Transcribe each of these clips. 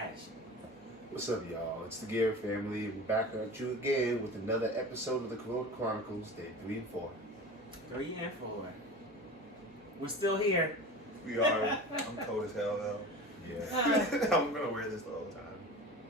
Action. What's up, y'all? It's the Gear family. We're back at you again with another episode of the Chronicles, day 3 and 4. 3 and 4. We're still here. We are. I'm cold as hell though. Yeah. I'm gonna wear this the whole time.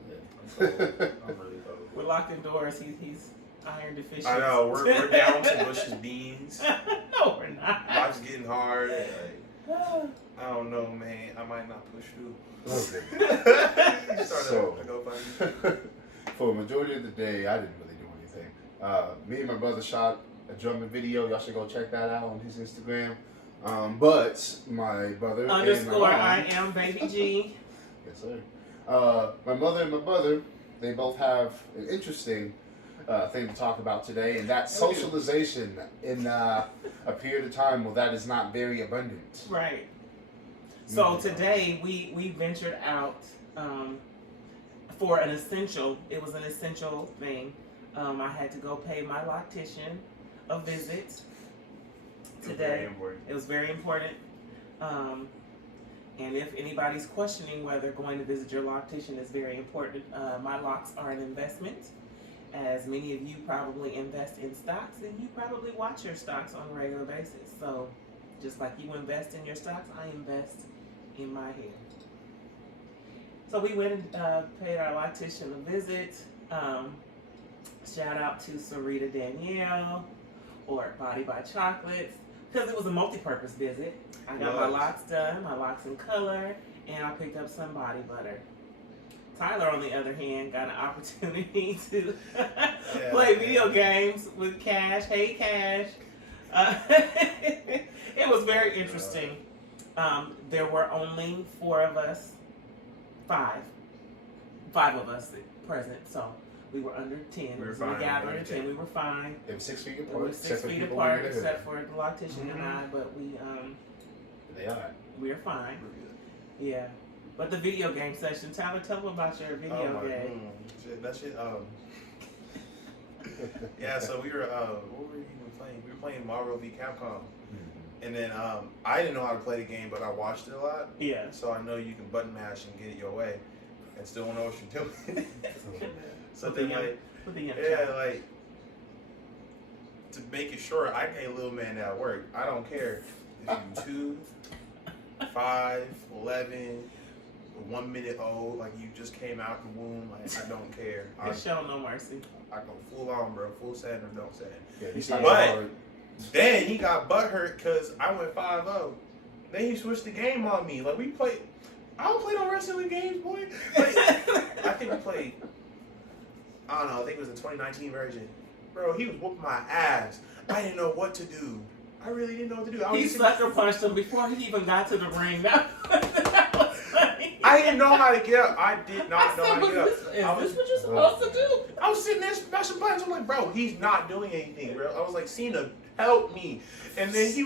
Yeah. I'm cold. I'm really cold. We're locking doors. He's iron deficient. I know. We're down to bush's beans. No, we're not. Life's getting hard. Like, I don't know, man. I might not push through. Okay. So, to go find for a majority of the day, I didn't really do anything. Me and my brother shot a drumming video. Y'all should go check that out on his Instagram. But my brother Underscore and my mom, I am baby G. Yes, sir. My mother and my brother, they both have an interesting thing to talk about today, and that's socialization in a period of time where that is not very abundant. Right. So today we ventured out for an essential. It was an essential thing. I had to go pay my loctician a visit today. It was very important. And if anybody's questioning whether going to visit your loctician is very important, my locks are an investment. As many of you probably invest in stocks, and you probably watch your stocks on a regular basis. So just like you invest in your stocks, I invest in my hair. So we went and paid our loctician a visit. Shout out to Sarita Danielle or Body by Chocolates, because it was a multi-purpose visit. I got my locks done, my locks in color, and I picked up some body butter. Tyler, on the other hand, got an opportunity to play video games with Cash. Hey, Cash. It was very interesting. There were only 4 of us, 5 of us present, so we were under 10. We were So we fine. gathered at 10. We were fine. They were 6 feet We apart. were 6 feet apart, except for the loctician and I, but They are. we are fine. Yeah. But the video game session, Tyler, tell them about your video game. That shit. Yeah. So we were. What were we even playing? We were playing Marvel v Capcom. And then I didn't know how to play the game, but I watched it a lot. Yeah. So I know you can button mash and get it your way, and still won't know what you're doing. So then, like to make it short, I pay little man at work. I don't care if you 2, 5, 11, 1 minute old, like you just came out the womb. Like I don't care. I show no mercy. I go full on, bro. Full send or don't send. Yeah, But then he got butthurt because I went 5-0. Then he switched the game on me. Like we played. I don't play no wrestling games, boy. Like, I think we played. I don't know. I think it was the 2019 version. Bro, he was whooping my ass. I didn't know what to do. I really didn't know what to do. He sucker punched him before he even got to the ring. That was funny. I didn't know how to get up. I did not know how to get up. Is this what you're supposed to do? I was sitting there smashing buttons. I'm like, bro, he's not doing anything, bro. I was like, Cena, help me. And then he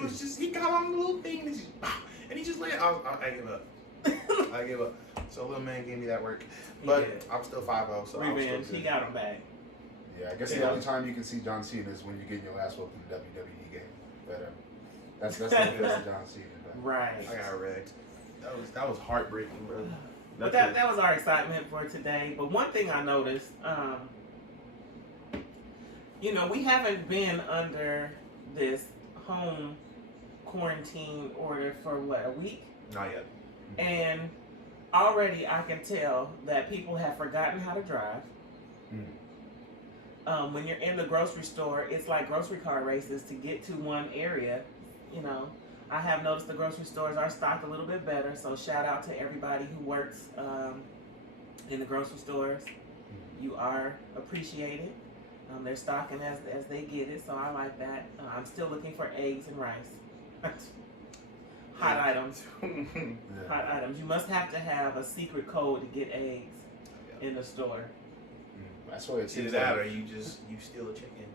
got on the little thing and he just like, I give up. I give up. So little man gave me that work. But I'm still 5-0, so Revenge. He got him back. Yeah, I guess the only time you can see John Cena is when you get your ass whooped in the WWE game. But that's the only place John Cena. But. Right. I got wrecked. That was heartbreaking, bro. But that was our excitement for today. But one thing I noticed, we haven't been under this home quarantine order for a week? Not yet. And already I can tell that people have forgotten how to drive. When you're in the grocery store, it's like grocery cart races to get to one area. I have noticed the grocery stores are stocked a little bit better, so shout out to everybody who works in the grocery stores. You are appreciated. They're stocking as they get it, so I like that. I'm still looking for eggs and rice. Hot items. Hot items. You must have to have a secret code to get eggs in the store. That's why it's either that or you steal a chicken.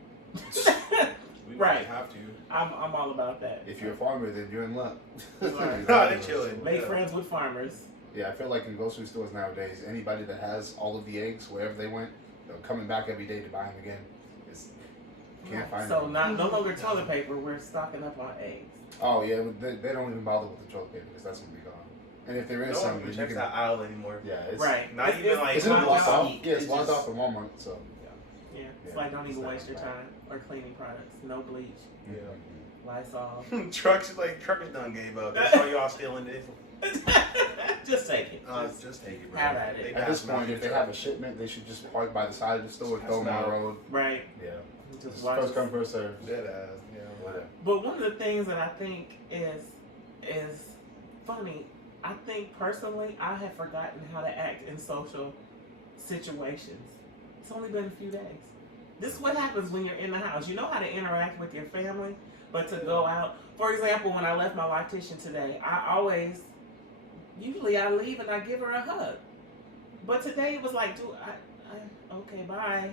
We right. Have to. I'm all about that. If you're a farmer, then you're in luck. Right. No, they're chilling. Make friends with farmers. Yeah, I feel like in grocery stores nowadays, anybody that has all of the eggs wherever they went, they're coming back every day to buy them again. Can't find them. So no longer toilet paper. We're stocking up on eggs. Oh yeah, but they don't even bother with the toilet paper because that's gonna be gone. And if there is no one something, you checks can. that aisle anymore. Yeah, it's Right. Not even like. Isn't it blocked off? eat. Yeah, it's blocked off in Walmart. So. Yeah. It's Yeah. like don't It's even not waste your bad. time or cleaning products. No bleach. Yeah. Lysol. Truckers done gave up. That's all y'all stealing this. Just take it. Just take it, bro. have at it. They At this passing out point, your if they truck. have a shipment, they should just park by the side of the store, Just throw them pass on them the out. road. Right. Yeah. Just watch First it. come, first serve. Dead ass. Yeah. Whatever. But one of the things that I think is funny, I think personally I have forgotten how to act in social situations. It's only been a few days. This is what happens when you're in the house. You know how to interact with your family, but to go out. For example, when I left my lactation today, usually I leave and I give her a hug. But today it was like, okay, bye.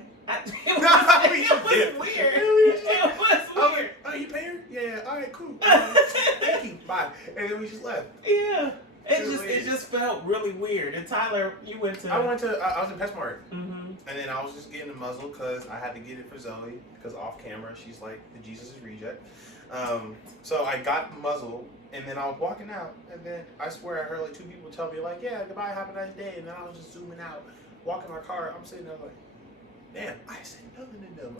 It was weird. It was weird. Oh, you pay her? Yeah. All right, cool. Thank you. Bye. And then we just left. Yeah. It It just felt really weird. And Tyler, you went to. I was in PetSmart. Mm-hmm. And then I was just getting a muzzle because I had to get it for Zoe because off camera she's like the Jesus reject. So I got the muzzle and then I was walking out and then I swear I heard like two people tell me like, yeah, goodbye, have a nice day. And then I was just zooming out, walking my car. I'm sitting there like, damn, I said nothing to them.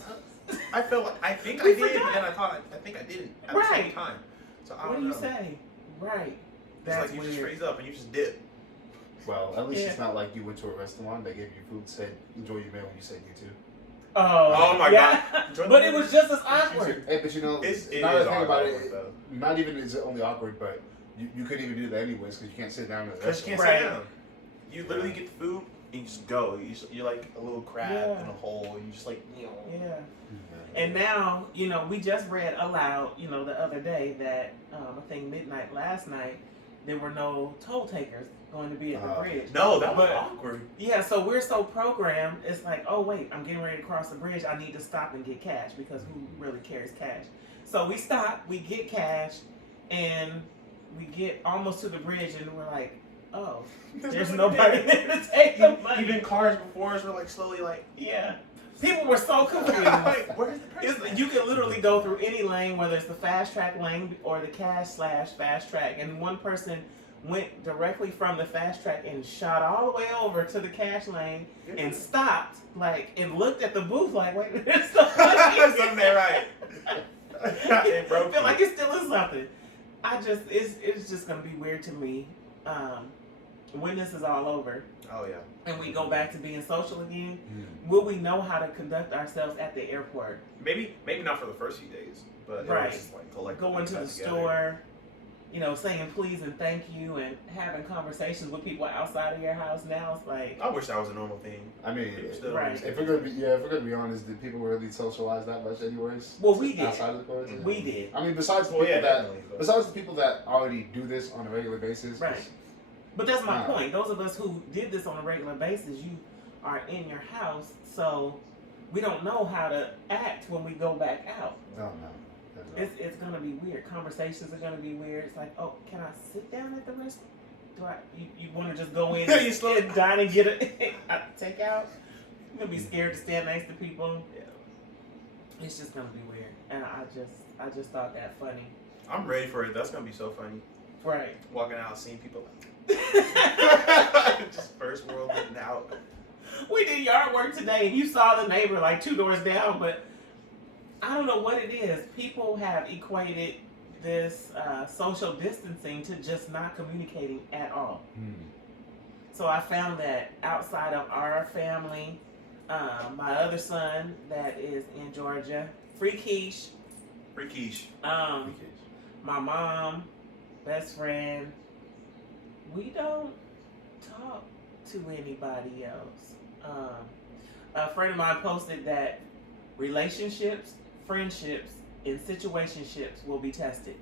I felt like I think I did, but then I think I didn't at the same time. So I What don't do you know. say? Right. It's That's like you weird. just freeze up and you just dip. Well, at least Yeah. it's not like you went to a restaurant, they gave you food, said enjoy your meal, and you said you too. Oh my yeah. God. But it was just as awkward. Hey, but you know, It now that I is think about awkward, it, though. not even is it only awkward, but you couldn't even do that anyways because you can't sit down at a Because you restaurant. can't Right. sit down. You literally get the food and you just go. You're like a little crab Yeah. in a hole. And you just like, Yeah. Yeah. And now, we just read aloud, the other day that I think midnight last night, there were no toll takers going to be at the bridge. no, that was But- awkward. Yeah, so we're so programmed. It's like, oh wait, I'm getting ready to cross the bridge. I need to stop and get cash because who really carries cash? So we stop, we get cash, and we get almost to the bridge, and we're like, oh, there's nobody there to take the money. Even cars before us were like slowly like, Yeah, people were so confused. like where's the person? You can literally go through any lane, whether it's the fast track lane or the cash/fast track, and one person went directly from the fast track and shot all the way over to the cash lane and stopped, and looked at the booth like, wait, there's something there, right? It I broke feel me. like it still is something. It's just gonna be weird to me when this is all over Oh yeah. and we go back to being social again. Mm. Will we know how to conduct ourselves at the airport? Maybe not for the first few days, but it Right. was just like collectively Going to the got together. store, saying please and thank you and having conversations with people outside of your house. Now it's like, I wish that was a normal thing. I mean, People still Right. if we're gonna be honest, did people really socialize that much anyways? well, we did. Outside of the quarantine? We did. I mean, besides the Well, people yeah, that definitely, but- besides the people that already do this on a regular basis, Right. But that's my Nah. point. Those of us who did this on a regular basis, you are in your house, so we don't know how to act when we go back out. No. It's gonna be weird. Conversations are gonna be weird. It's like, oh, can I sit down at the restaurant? You want to just go in You slow- and dine and get a take out? You're gonna be scared to stand next to people. Yeah. It's just gonna be weird, and I just thought that funny. I'm ready for it. That's gonna be so funny. Right. Walking out, seeing people just first world getting out. We did yard work today, and you saw the neighbor like 2 doors down, but I don't know what it is. People have equated this social distancing to just not communicating at all. So I found that outside of our family, my other son that is in Georgia, Free Quiche, my mom, best friend, we don't talk to anybody else. A friend of mine posted that relationships, friendships, and situationships will be tested.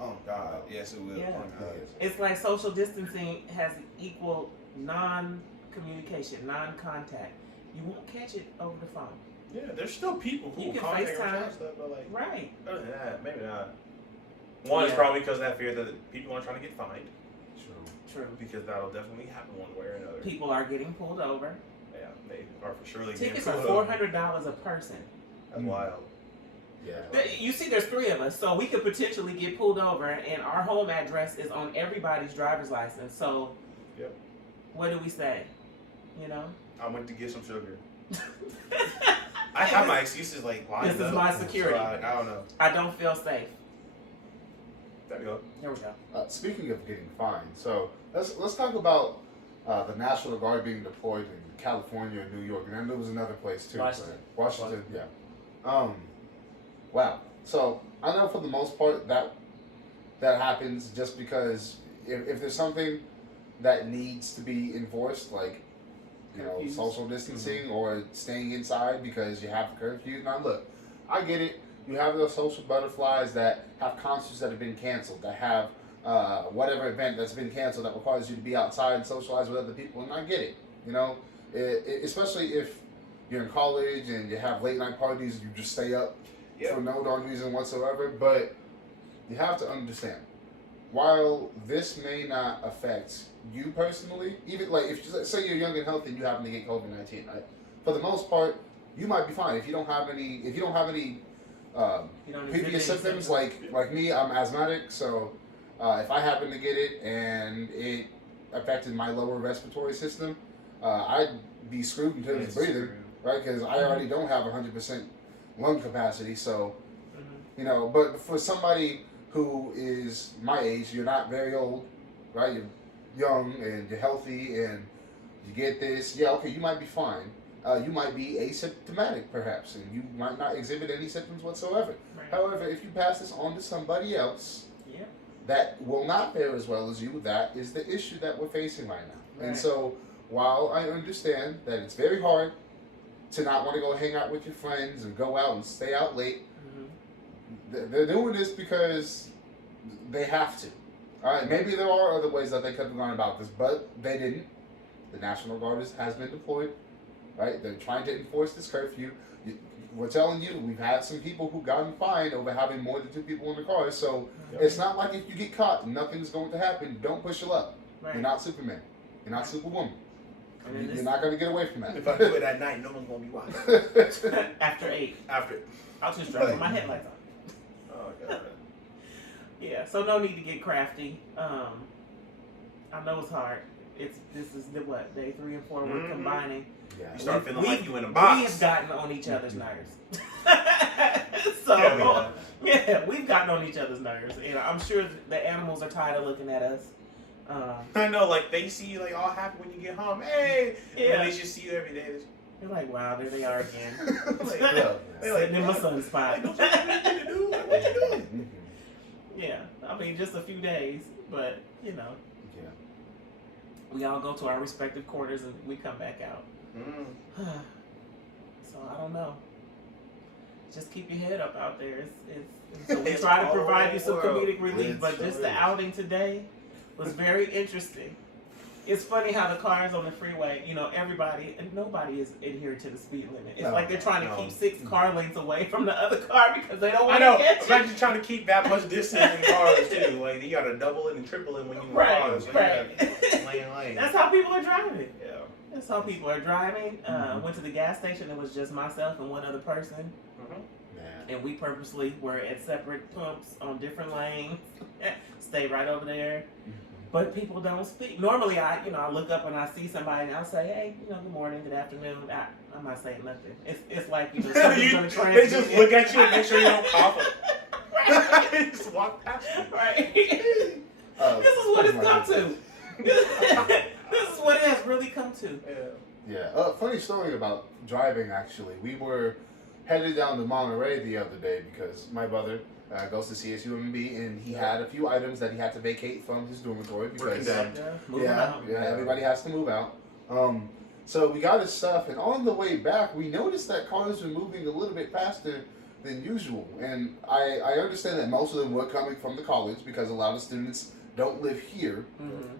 Oh God, yes it will. Yeah. Oh, God. It's like social distancing has equal non-communication, non-contact. You won't catch it over the phone. Yeah, there's still people who You will can contact or FaceTime. chat stuff, but like Right. other than that, maybe not. One is Yeah. probably because of that fear that people aren't trying to get fined, True. because that'll definitely happen one way or another. People are getting pulled over. Yeah, they are for surely Tickets getting are pulled over. $400 a person. That's wild. Yeah. You see, there's 3 of us, so we could potentially get pulled over, and our home address is on everybody's driver's license. So, yep. What do we say? You know? I went to get some sugar. I have my excuses like, why? This is my security. So I don't know. I don't feel safe. There we go. Here we go. Speaking of getting fined, so let's talk about the National Guard being deployed in California and New York, and then there was another place too. Washington, yeah. Wow. So I know for the most part that happens just because if there's something that needs to be enforced, like social distancing or staying inside because you have curfew. Now look, I get it. You have those social butterflies that have concerts that have been canceled, that have whatever event that's been canceled that requires you to be outside and socialize with other people, and I get it. Especially if you're in college and you have late night parties, you just stay up for no darn reason whatsoever. But you have to understand, while this may not affect you personally, even like if say you're young and healthy and you happen to get COVID-19, right? For the most part, you might be fine if you don't have any previous symptoms. Like me, I'm asthmatic, so if I happen to get it and it affected my lower respiratory system, I'd be screwed in terms of breathing, right? Because I already don't have 100% lung capacity. So, but for somebody who is my age, you're not very old, right? You're young and you're healthy and you get this, you might be fine. You might be asymptomatic perhaps, and you might not exhibit any symptoms whatsoever. Right. However, if you pass this on to somebody else that will not fare as well as you, that is the issue that we're facing right now. Right. And so while I understand that it's very hard to not want to go hang out with your friends and go out and stay out late, they're doing this because they have to. All right, maybe there are other ways that they could have gone about this, but they didn't. The National Guard has been deployed. Right, they're trying to enforce this curfew. We're telling you, we've had some people who gotten fined over having more than 2 people in the car. So it's not like if you get caught, nothing's going to happen. Don't push your luck. Right. You're not Superman. You're not Superwoman. You're not going to get away from that. If I do it at night, no one's going to be watching. After 8. I'll just drive with my headlights on. Oh God. Yeah. So no need to get crafty. I know it's hard. This is day 3 and 4 we're combining. Yeah. You start feeling like you in a box. We have gotten on each other's nerves. We've gotten on each other's nerves. And I'm sure the animals are tired of looking at us. I know, like they see you like all happy when you get home. Hey, and they just see you every day. They're like, wow, there they are again. They're like, in my son's spot. Like, don't you have anything to do? Like, what you doing? Yeah, I mean, just a few days, but we all go to our respective quarters and we come back out. So I don't know. Just keep your head up out there. So we try to provide you some comedic relief, but just the outing today was very interesting. It's funny how the cars on the freeway, nobody is adhering to the speed limit. It's like they're trying to keep 6 car lengths away from the other car because they don't want to get you. Imagine trying to keep that much distance in cars too. Like you got to double it and triple it when you in cars. Right. Lane. That's how people are driving. Yeah. That's how people are driving. Went to the gas station. It was just myself and one other person. And we purposely were at separate pumps on different lanes. Stay right over there. But people don't speak. Normally, I look up and I see somebody and I'll say, hey, good morning, good afternoon. I'm not saying nothing. It's like, somebody's going to They just look at you and make sure you don't cough. Right. Just walk past you. Right. This is what it's come to. This is what it has really come to. Yeah. Funny story about driving, actually. We were headed down to Monterey the other day because my brother goes to CSUMB and he had a few items that he had to vacate from his dormitory because everybody has to move out. So we got his stuff, and on the way back we noticed that cars were moving a little bit faster than usual. And I understand that most of them were coming from the college because a lot of students don't live here.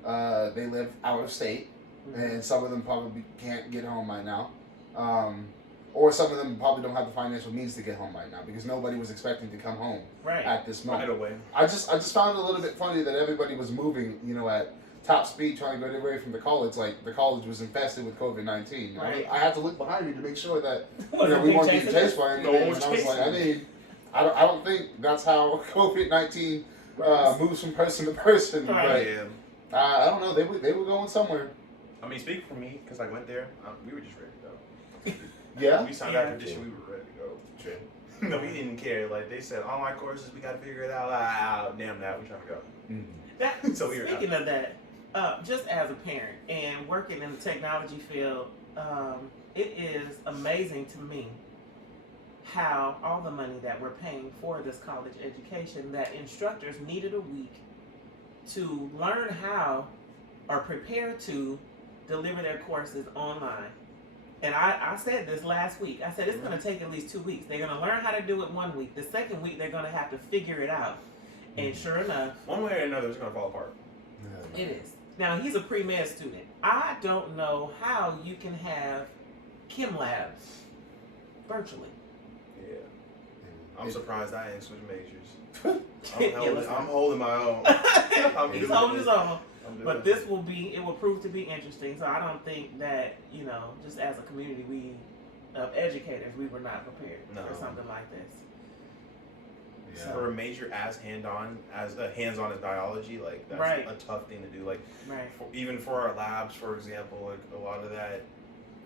They live out of state, and some of them probably can't get home right now. Or some of them probably don't have the financial means to get home right now because nobody was expecting to come home at this moment. Right away. I just found it a little bit funny that everybody was moving, at top speed trying to get away from the college. Like the college was infested with COVID-19. Right. I had to look behind me to make sure that we weren't getting chased by anything. And I was like, I don't think that's how COVID-19 moves from person to person. Right. But I don't know. They were going somewhere. I mean, speaking for me, because I went there, we were just ready to go. Yeah. We signed our petition, we were ready to go. True. No, we didn't care. Like, they said, online courses, we got to figure it out. Damn that, we trying to go. Mm-hmm. So we were Speaking of that, just as a parent and working in the technology field, it is amazing to me how all the money that we're paying for this college education, that instructors needed a week to learn how or prepare to deliver their courses online. And I said this last week. I said it's going to take at least 2 weeks. They're going to learn how to do it 1 week. The second week, they're going to have to figure it out. And sure enough, one way or another, it's going to fall apart. it is. Now, he's a pre-med student. I don't know how you can have chem labs virtually. Yeah. I'm surprised I ain't switch majors. Yeah, I'm holding my own. He's holding his own. But this this it will prove to be interesting. So I don't think that, just as a community, of educators, we were not prepared for something like this. Yeah. For a major as hands-on as biology, like that's Right. a tough thing to do. Like, Right. even for our labs, for example, like a lot of that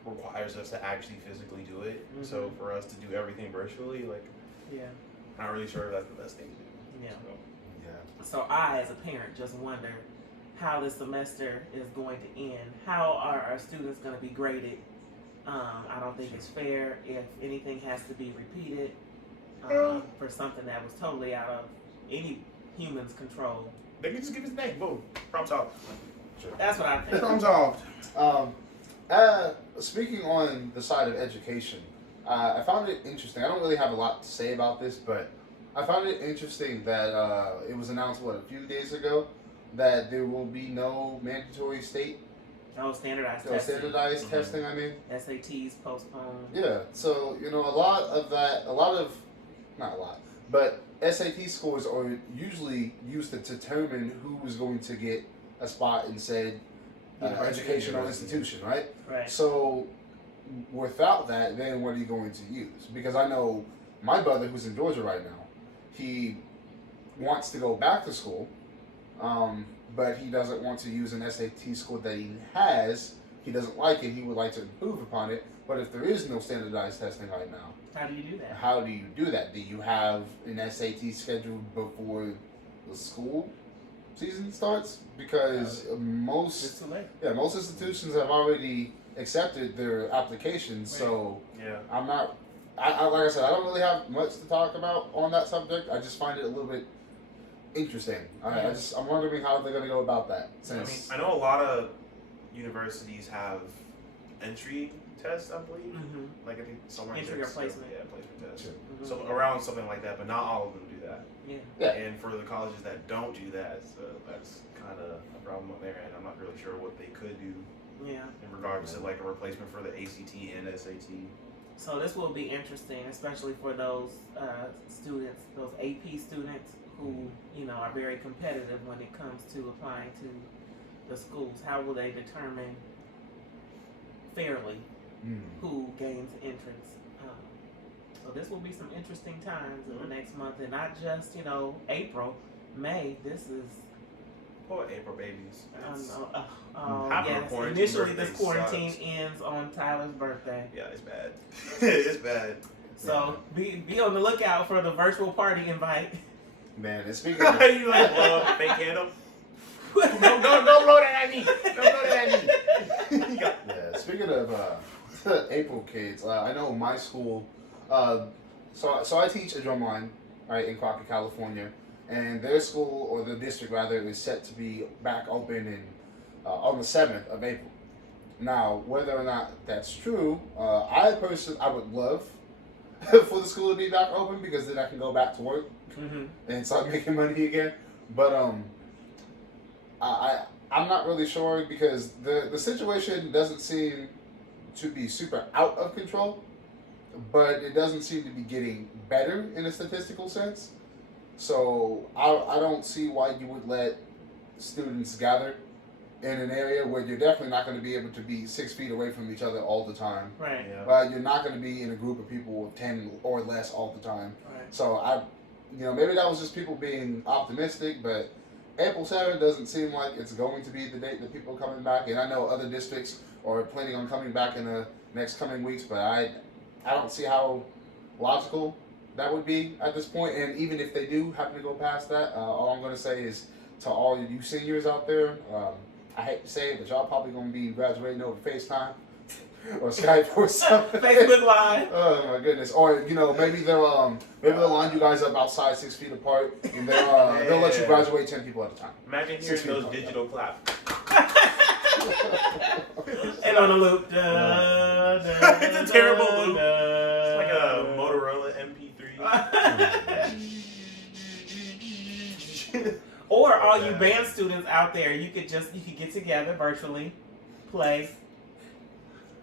requires us to actually physically do it. Mhm. So for us to do everything virtually, like, Yeah. not really sure if that's the best thing to do. Yeah. So, Yeah. So I, as a parent, just wonder how this semester is going to end. How are our students going to be graded? I don't think it's fair if anything has to be repeated for something that was totally out of any human's control. they can just give us a name. Boom. Problem solved. Sure. That's what I think. Problem solved. Speaking on the side of education, I found it interesting. I don't really have a lot to say about this, but I found it interesting that it was announced, a few days ago, that there will be no mandatory state, Standardized no testing. standardized testing, I mean. SATs postponed. Yeah, so, a lot of that, not a lot, but SAT scores are usually used to determine who is going to get a spot in said educational institution, right? Right. So, without that, then what are you going to use? Because I know my brother, who's in Georgia right now, he wants to go back to school, but he doesn't want to use an SAT score that he has. He doesn't like it. He would like to improve upon it. But if there is no standardized testing right now, How do you do that? how do you do that? Do you have an SAT scheduled before the school season starts? Because It's most too late. institutions have already accepted their applications. So Yeah. I'm not. I like I said, I don't really have much to talk about on that subject. I just find it a little bit interesting. I'm wondering how they're gonna go about that. Since I know a lot of universities have entry tests, I believe. Mm-hmm. Like, I think somewhere in Entry or there, placement. Yeah, placement tests. Sure. Mm-hmm. So around something like that, but not all of them do that. Yeah. Yeah. And for the colleges that don't do that, that's kind of a problem on their end. I'm not really sure what they could do Yeah. in regards to like a replacement for the ACT and SAT. So this will be interesting, especially for those students, those AP students who, are very competitive when it comes to applying to the schools. How will they determine fairly who gains entrance? So this will be some interesting times in the next month, and not just, April, May. This is Poor April babies. yes. quarantine Initially, birthday this quarantine sucks. ends on Tyler's birthday. Yeah, it's bad. It's bad. So be on the lookout for the virtual party invite. Man, and speaking of, You like blow up a fake candle? No, don't blow that at me. Don't blow that at me. yeah, speaking of April kids, I know my school. So I teach a drumline, right, in Crockett, California, and their school, or the district rather, is set to be back open on the 7th of April. Now, whether or not that's true, I would love for the school to be back open, because then I can go back to work and start making money again. But I'm not really sure, because the situation doesn't seem to be super out of control, but it doesn't seem to be getting better in a statistical sense. So I don't see why you would let students gather in an area where you're definitely not going to be able to be 6 feet away from each other all the time. Right. Yeah. You're not going to be in a group of people of 10 or less all the time. Right. So maybe that was just people being optimistic, but April 7th doesn't seem like it's going to be the date that people are coming back. And I know other districts are planning on coming back in the next coming weeks, but I don't see how logical that would be at this point. And even if they do happen to go past that, all I'm going to say is to all of you seniors out there, I hate to say it, but y'all probably going to be graduating over FaceTime or Skype or something. Facebook Live. Oh my goodness! Or maybe they'll line you guys up outside 6 feet apart, and they'll let you graduate 10 people at a time. Imagine hearing those digital claps. And on a loop. It's a terrible loop. It's like a Motorola MP3. Or all you band students out there, you could get together virtually, play.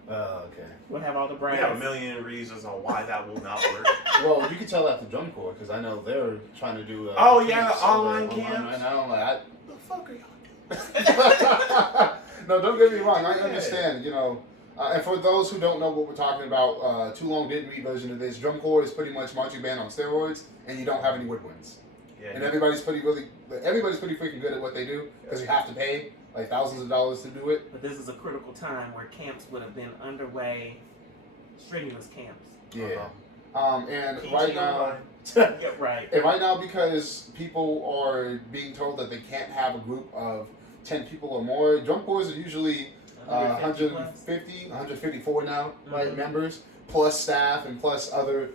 Okay. We'll have all the We brands. have a million reasons on why that will not work. Well, you can tell that to Drum Corps because I know they're trying to do. Online camps. Right now, like, What the fuck are y'all doing? no, don't get me wrong. I understand. And for those who don't know what we're talking about, Too Long Didn't Read version of this, Drum Corps is pretty much marching band on steroids, and you don't have any woodwinds. Yeah, And everybody's pretty freaking good at what they do because you have to pay like thousands of dollars to do it. But this is a critical time where camps would have been underway, strenuous camps. Yeah. And PG right now, online. Yeah, right. and right now because people are being told that they can't have a group of 10 people or more, Drum Corps are usually 154 now, right? Mhm. Members plus staff and plus other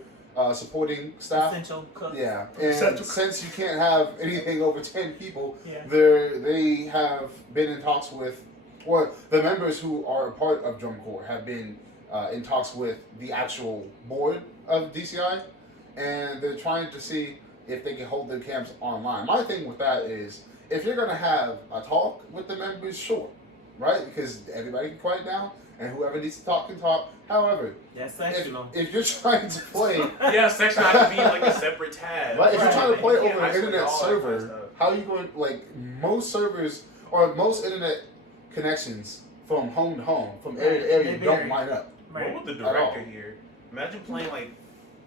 supporting staff. Essential cooks. Yeah, and since you can't have anything over 10 people, Yeah. they have been in talks with, or the members who are a part of Drum Corps have been in talks with the actual board of DCI, and they're trying to see if they can hold their camps online. My thing with that is, if you're going to have a talk with the members, sure, right? Because everybody can quiet down, and whoever needs to talk can talk. However, That's sectional. if you're trying to play... Yeah, section has to be like a separate tab. Right, if you're trying to play You can't over an isolate internet all that kind of server, stuff. how are you going, most servers, or most internet connections from home to home, from area to area, They don't vary. line up. Right. What would the At all. director here? Imagine playing like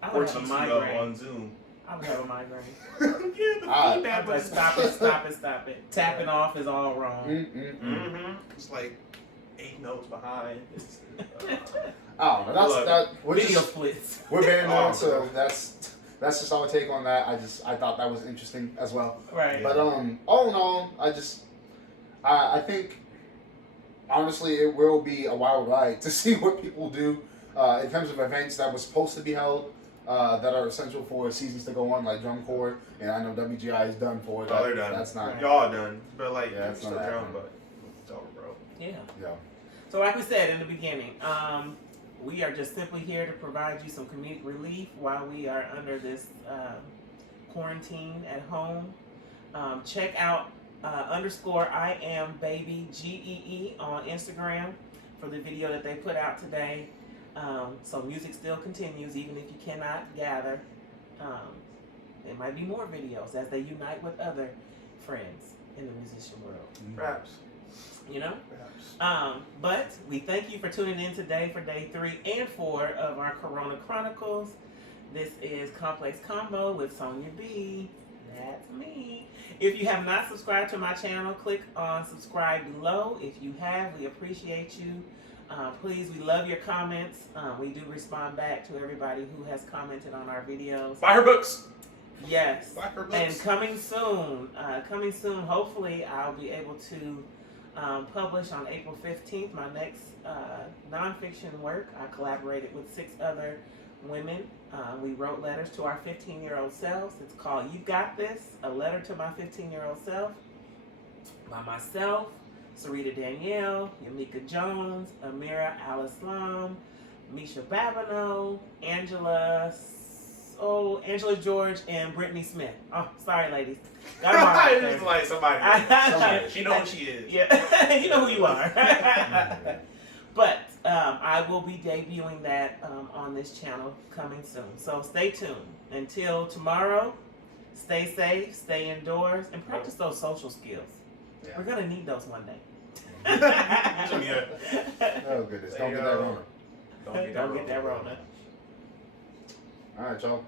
I would have a 14 migraine. on Zoom. I would have a migraine. Yeah, the feedback I'm like, was stop it. Tapping off is all wrong. Mm-hmm. It's like 8 notes behind. I don't know. Video splits. We're banning Oh, that, so that's just our take on that. I thought that was interesting as well. Right. But all in all, I think honestly it will be a wild ride to see what people do in terms of events that were supposed to be held that are essential for seasons to go on, like Drum Corps, and I know WGI is done for it. Oh, they're done. That's not. Y'all done. But like, Yeah, it's it's still not drum, happening. but it's over, bro. Yeah. Yeah. So like we said in the beginning, we are just simply here to provide you some comedic relief while we are under this quarantine at home. Check out _IamBabyGEE on Instagram for the video that they put out today. So music still continues even if you cannot gather. There might be more videos as they unite with other friends in the musician world. Perhaps. You know? Perhaps. But we thank you for tuning in today for day 3 and 4 of our Corona Chronicles. This is Complex Combo with Sonia B. That's me. If you have not subscribed to my channel, click on subscribe below. If you have, we appreciate you. Please, we love your comments. We do respond back to everybody who has commented on our videos. Buy her books. Yes. Buy her books. And coming soon, hopefully I'll be able to publish on April 15th my next nonfiction work. I collaborated with 6 other women. We wrote letters to our 15-year-old selves. It's called You Got This, A Letter to My 15-Year-Old Self, by myself, Sarita Danielle, Yamika Jones, Amira Al-Islam, Misha Babineau, Angela George, and Brittany Smith. Oh, sorry, ladies. Got them all right there. It's like somebody. She know who she is. Yeah, you know who you are. But I will be debuting that on this channel coming soon. So stay tuned. Until tomorrow, stay safe, stay indoors, and practice those social skills. Yeah. We're going to need those one day. Junior. Oh goodness! Don't get that Rona. Don't get Don't get that Rona. All right, y'all.